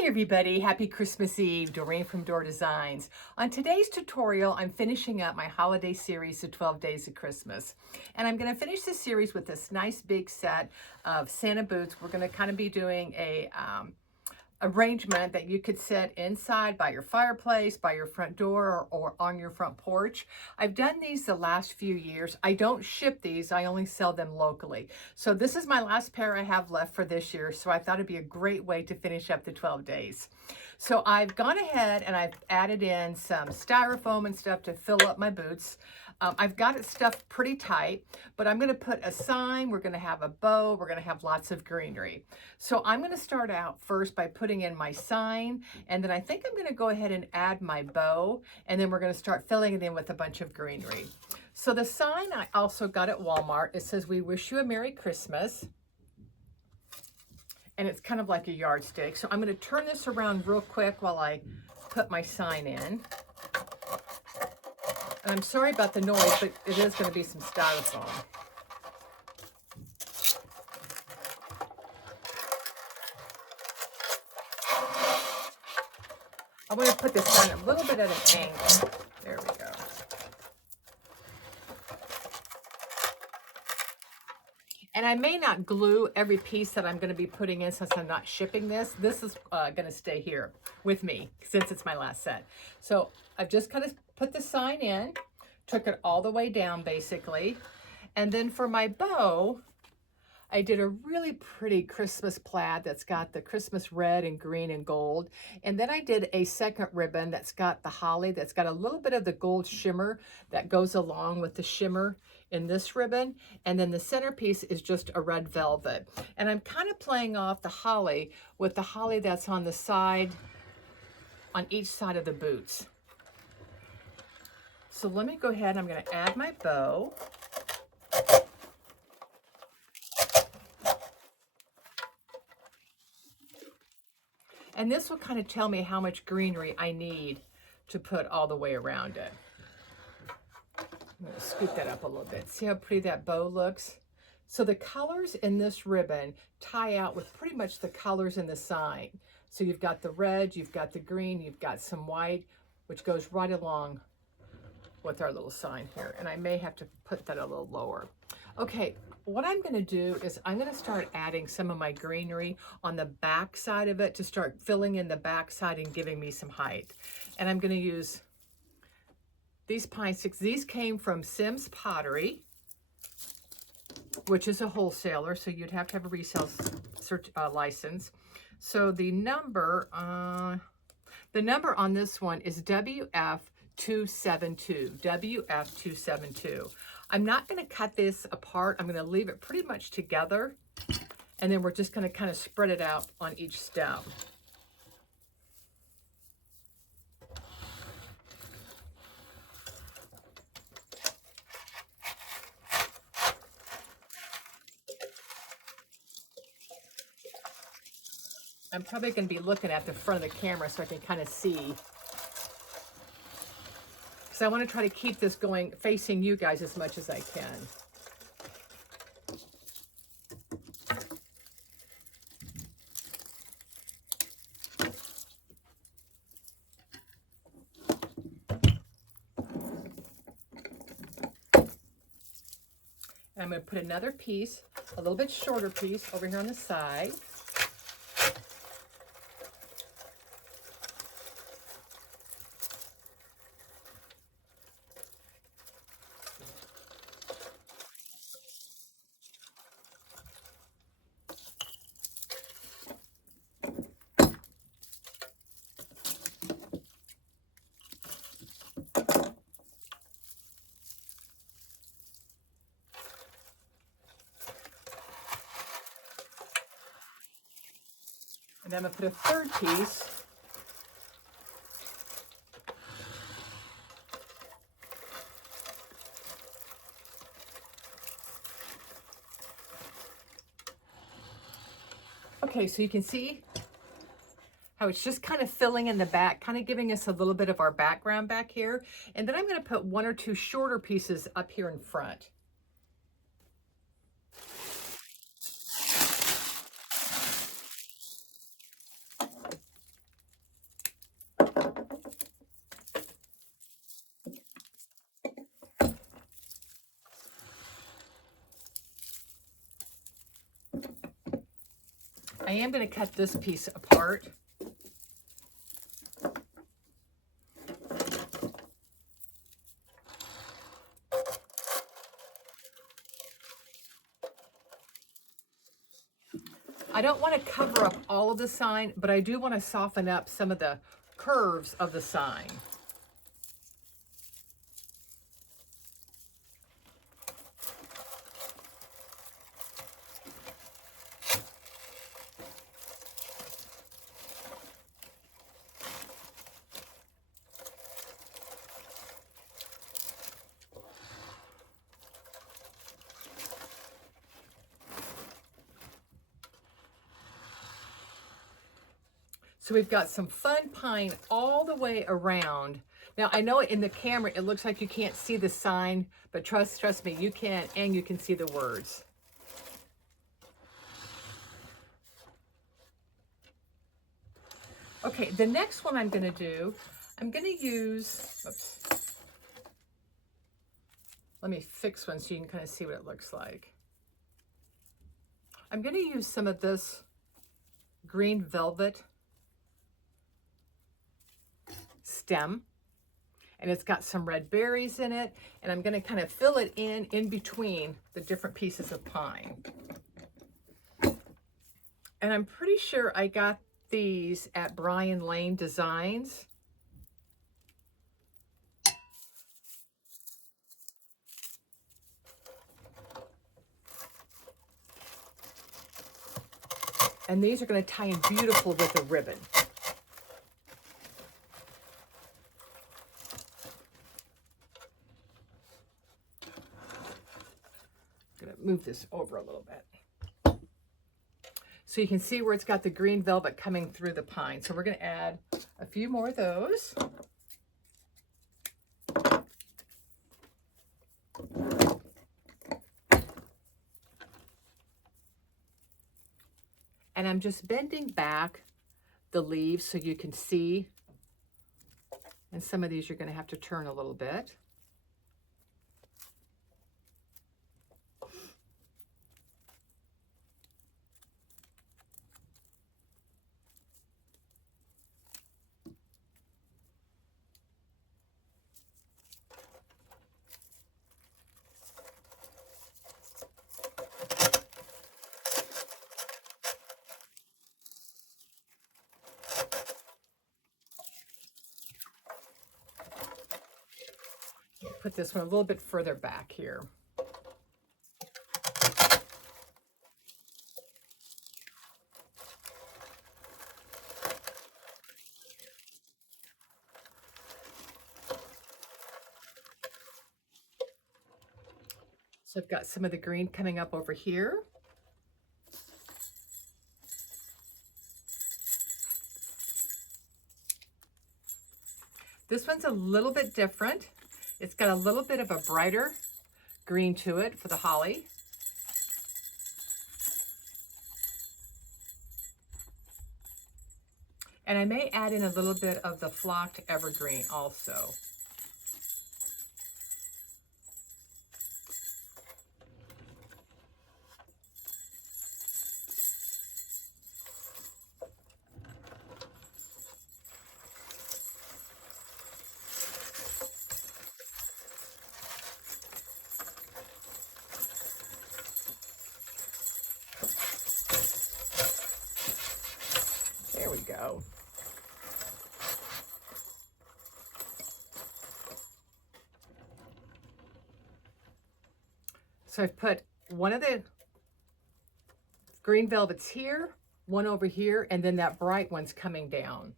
Hi everybody, happy Christmas Eve, Doreen from Door Designs. On today's tutorial, I'm finishing up my holiday series, The 12 Days of Christmas. And I'm gonna finish this series with this nice big set of Santa boots. We're gonna kind of be doing a arrangement that you could set inside by your fireplace, by your front door, or on your front porch. I've done these the last few years. I don't ship these, I only sell them locally. So this is my last pair I have left for this year, so I thought it'd be a great way to finish up the 12 days. So I've gone ahead and I've added in some styrofoam and stuff to fill up my boots. I've got it stuffed pretty tight, but I'm gonna put a sign, we're gonna have a bow, we're gonna have lots of greenery. So I'm gonna start out first by putting in my sign, and then I think I'm gonna go ahead and add my bow, and then we're gonna start filling it in with a bunch of greenery. So the sign I also got at Walmart. It says, "We wish you a Merry Christmas." And it's kind of like a yardstick. So I'm gonna turn this around real quick while I put my sign in. And I'm sorry about the noise, but it is going to be some styrofoam. I want to put this sign a little bit at an angle. There we go. And I may not glue every piece that I'm going to be putting in since I'm not shipping this. This is going to stay here with me since it's my last set. So I've just kind of put the sign in. Took it all the way down basically. And then for my bow, I did a really pretty Christmas plaid that's got the Christmas red and green and gold. And then I did a second ribbon that's got the holly, that's got a little bit of the gold shimmer that goes along with the shimmer in this ribbon. And then the centerpiece is just a red velvet. And I'm kind of playing off the holly with the holly that's on the side, on each side of the boots. So let me go ahead, I'm gonna add my bow. And this will kind of tell me how much greenery I need to put all the way around it. I'm gonna scoop that up a little bit. See how pretty that bow looks? So the colors in this ribbon tie out with pretty much the colors in the sign. So you've got the red, you've got the green, you've got some white, which goes right along with our little sign here. And I may have to put that a little lower. Okay, what I'm gonna do is I'm gonna start adding some of my greenery on the back side of it to start filling in the back side and giving me some height. And I'm gonna use these pine sticks. These came from Sims Pottery, which is a wholesaler, so you'd have to have a resale license. So the number on this one is WF272. I'm not going to cut this apart. I'm going to leave it pretty much together, and then we're just going to kind of spread it out on each stem. I'm probably going to be looking at the front of the camera so I can kind of see. I want to try to keep this going, facing you guys as much as I can. And I'm going to put another piece, a little bit shorter piece over here on the side. And I'm going to put a third piece. Okay, so you can see how it's just kind of filling in the back, kind of giving us a little bit of our background back here. And then I'm going to put one or two shorter pieces up here in front. I am going to cut this piece apart. I don't want to cover up all of the sign, but I do want to soften up some of the curves of the sign. So we've got some fun pine all the way around. Now I know in the camera it looks like you can't see the sign, but trust me, you can, and you can see the words. Okay, the next one I'm going to do, I'm going to use, oops. Let me fix one so you can kind of see what it looks like. I'm going to use some of this green velvet stem, and it's got some red berries in it, and I'm going to kind of fill it in between the different pieces of pine. And I'm pretty sure I got these at Brian Lane Designs. And these are going to tie in beautiful with a ribbon. I'm going to move this over a little bit. So you can see where it's got the green velvet coming through the pine. So we're going to add a few more of those. And I'm just bending back the leaves so you can see. And some of these you're going to have to turn a little bit. Put this one a little bit further back here. So I've got some of the green coming up over here. This one's a little bit different. It's got a little bit of a brighter green to it for the holly. And I may add in a little bit of the flocked evergreen also. There we go. So I've put one of the green velvets here, one over here, and then that bright one's coming down.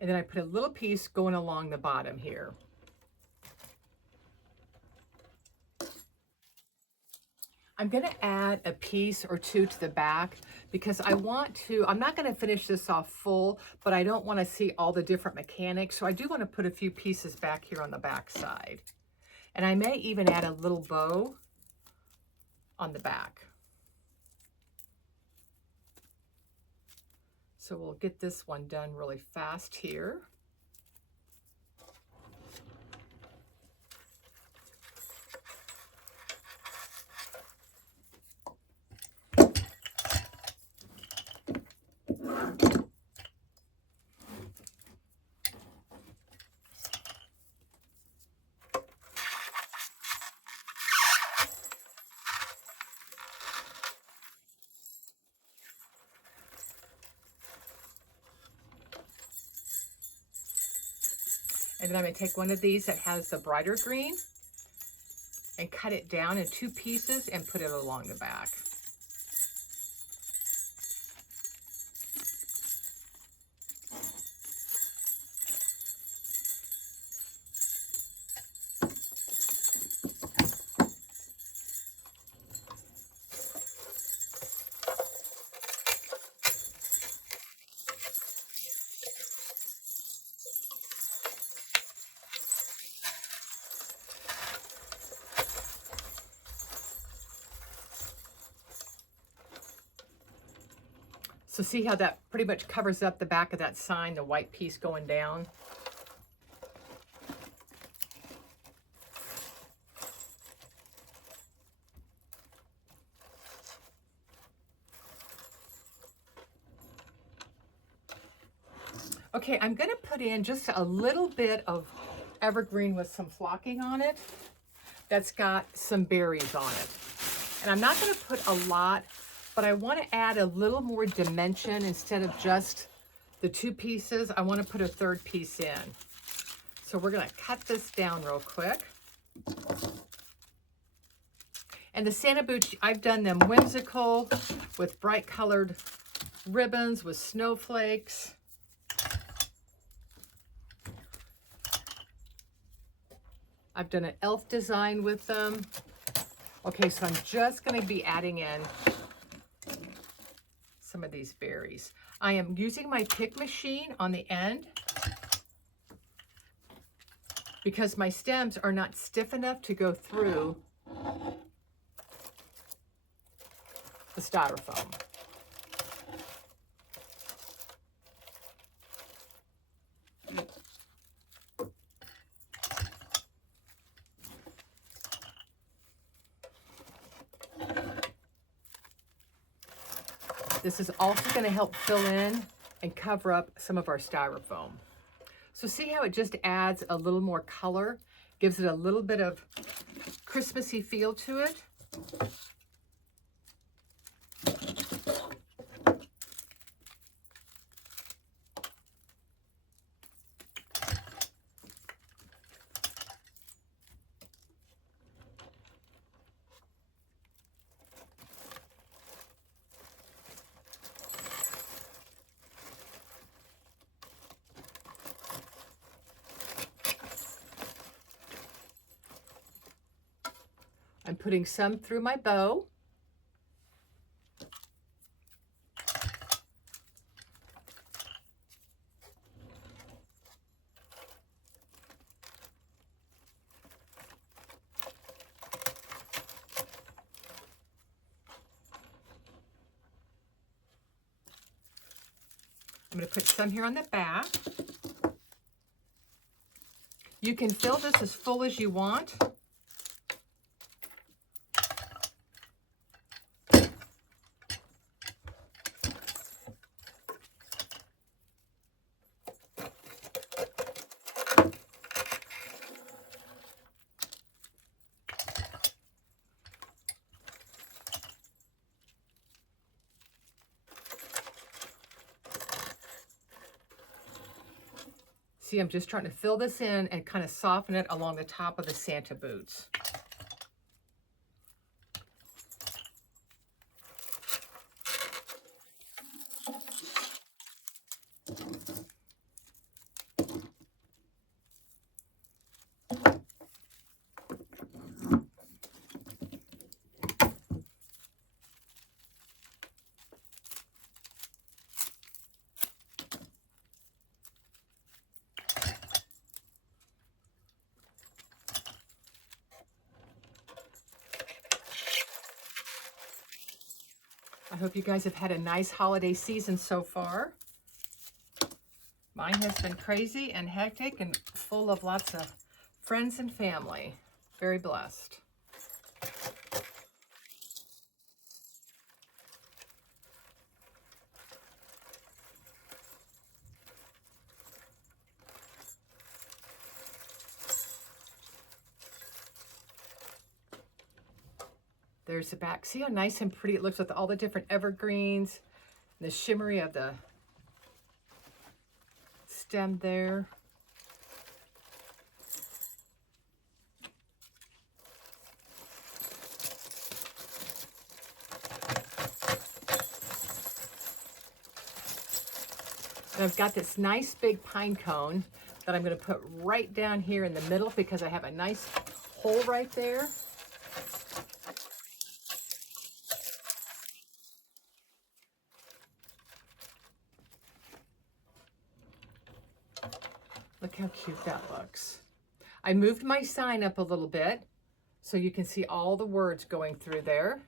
And then I put a little piece going along the bottom here. I'm going to add a piece or two to the back because I'm not going to finish this off full, but I don't want to see all the different mechanics. So I do want to put a few pieces back here on the back side. And I may even add a little bow on the back. So we'll get this one done really fast here. And then I'm going to take one of these that has the brighter green and cut it down in 2 pieces and put it along the back. So see how that pretty much covers up the back of that sign, the white piece going down? Okay, I'm going to put in just a little bit of evergreen with some flocking on it that's got some berries on it. And I'm not going to put a lot, but I want to add a little more dimension. Instead of just the 2 pieces, I want to put a 3rd piece in. So we're going to cut this down real quick. And the Santa boots, I've done them whimsical with bright colored ribbons with snowflakes. I've done an elf design with them. Okay, so I'm just going to be adding in some of these berries. I am using my pick machine on the end because my stems are not stiff enough to go through the styrofoam. This is also going to help fill in and cover up some of our styrofoam. So see how it just adds a little more color, gives it a little bit of Christmassy feel to it. I'm putting some through my bow. I'm going to put some here on the back. You can fill this as full as you want. See, I'm just trying to fill this in and kind of soften it along the top of the Santa boots. I hope you guys have had a nice holiday season so far. Mine has been crazy and hectic and full of lots of friends and family. Very blessed. There's the back. See how nice and pretty it looks with all the different evergreens, the shimmery of the stem there. And I've got this nice big pine cone that I'm going to put right down here in the middle because I have a nice hole right there. Look how cute that looks. I moved my sign up a little bit so you can see all the words going through there.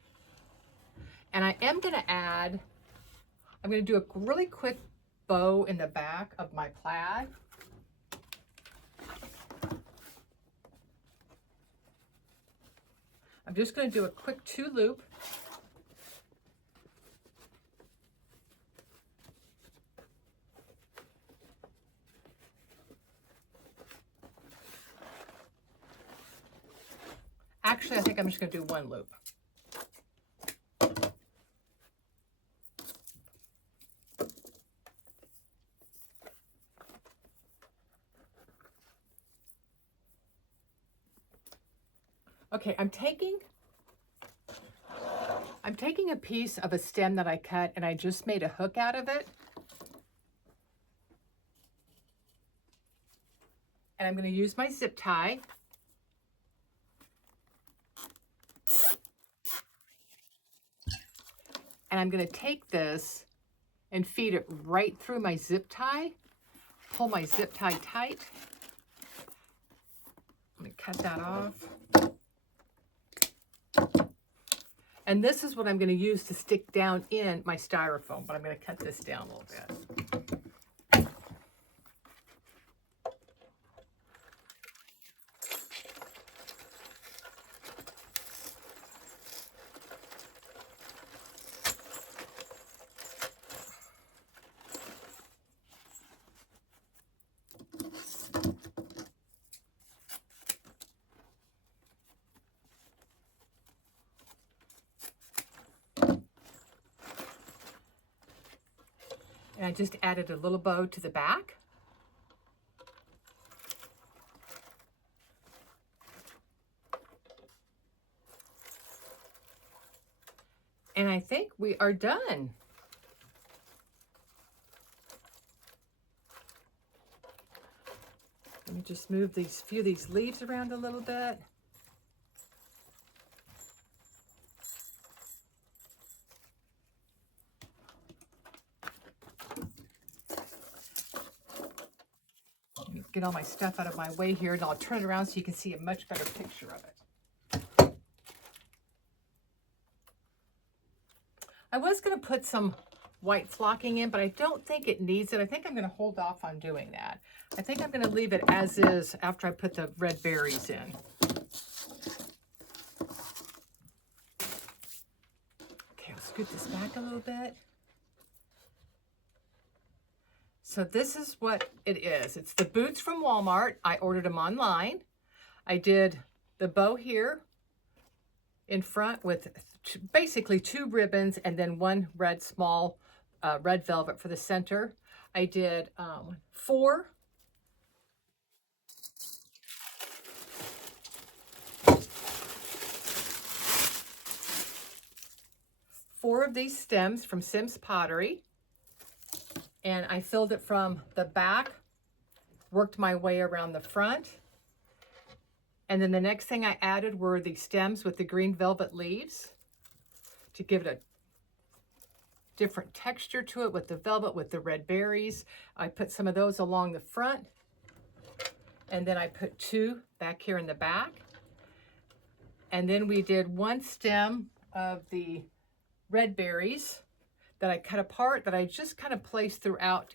And I am going to add, I'm going to do a really quick bow in the back of my plaid. I'm just going to do a quick 2-loop. Actually, I think I'm just going to do 1 loop. Okay, I'm taking a piece of a stem that I cut and I just made a hook out of it. And I'm going to use my zip tie. And I'm going to take this and feed it right through my zip tie. Pull my zip tie tight. I'm going to cut that off. And this is what I'm going to use to stick down in my styrofoam, but I'm going to cut this down a little bit. And I just added a little bow to the back. And I think we are done. Let me just move these few of these leaves around a little bit. Get all my stuff out of my way here, and I'll turn it around so you can see a much better picture of it. I was going to put some white flocking in, but I don't think it needs it. I think I'm going to hold off on doing that. I think I'm going to leave it as is after I put the red berries in. Okay, I'll scoot this back a little bit. So this is what it is. It's the boots from Walmart. I ordered them online. I did the bow here in front with basically 2 ribbons and then 1 red small red velvet for the center. I did 4 of these stems from Sim's Pottery. And I filled it from the back, worked my way around the front. And then the next thing I added were the stems with the green velvet leaves to give it a different texture to it with the velvet, with the red berries. I put some of those along the front. And then I put 2 back here in the back. And then we did 1 stem of the red berries that I cut apart that I just kind of placed throughout,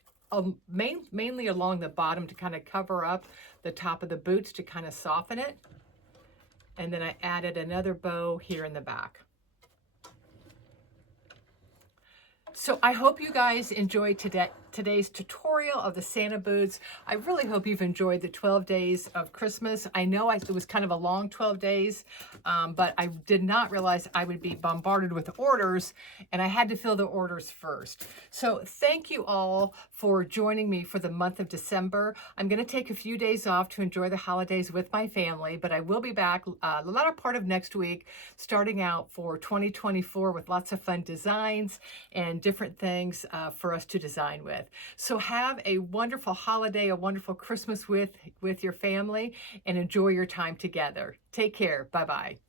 mainly along the bottom to kind of cover up the top of the boots to kind of soften it. And then I added another bow here in the back. So I hope you guys enjoyed today's tutorial of the Santa boots. I really hope you've enjoyed the 12 days of Christmas. I know it was kind of a long 12 days, but I did not realize I would be bombarded with orders, and I had to fill the orders first. So thank you all for joining me for the month of December. I'm going to take a few days off to enjoy the holidays with my family, but I will be back the latter part of next week, starting out for 2024 with lots of fun designs and different things for us to design with. So have a wonderful holiday, a wonderful Christmas with your family, and enjoy your time together. Take care. Bye-bye.